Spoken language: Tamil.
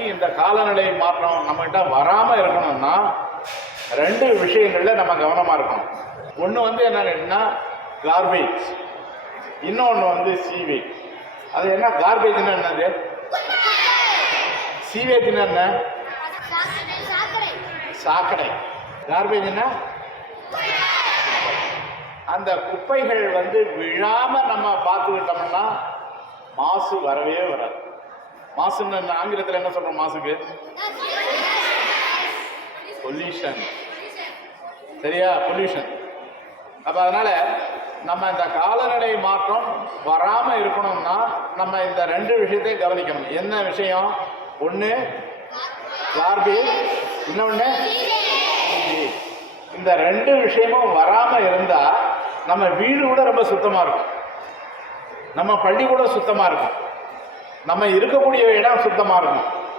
இந்த காலநிலை மாற்றம் நம்மகிட்ட வராமல் இருக்கணும்னா ரெண்டு விஷயங்கள்ல நம்ம கவனமாக இருக்கணும். ஒன்று என்ன கேட்டிங்கன்னா கார்பேஜ், இன்னொன்று சீவேஜ். அது என்ன? கார்பேஜ்னா என்னது? சீவேஜ்னா என்ன? சாக்கடை. கார்பேஜ்னா அந்த குப்பைகள் விழாம நம்ம பார்த்துக்கிட்டோம்னா மாசு வரவே வராது. மாசுன்னு ஆங்கிலத்தில் என்ன சொல்றோம்? மாசுக்கு பொல்யூஷன். சரியா? பொல்யூஷன். அப்ப அதனால நம்ம இந்த காலநிலை மாற்றம் வராம இருக்கணும்னா நம்ம இந்த ரெண்டு விஷயத்தையும் கவனிக்கணும். என்ன விஷயம்? ஒன்று கார்பேஜ், இன்னொன்று இந்த ரெண்டு விஷயமும் வராம இருந்தா நம்ம வீடு கூட ரொம்ப சுத்தமா இருக்கும், நம்ம பள்ளி கூட சுத்தமா இருக்கும், நம்ம இருக்கக்கூடிய இடம் சுத்தமா இருக்கும்.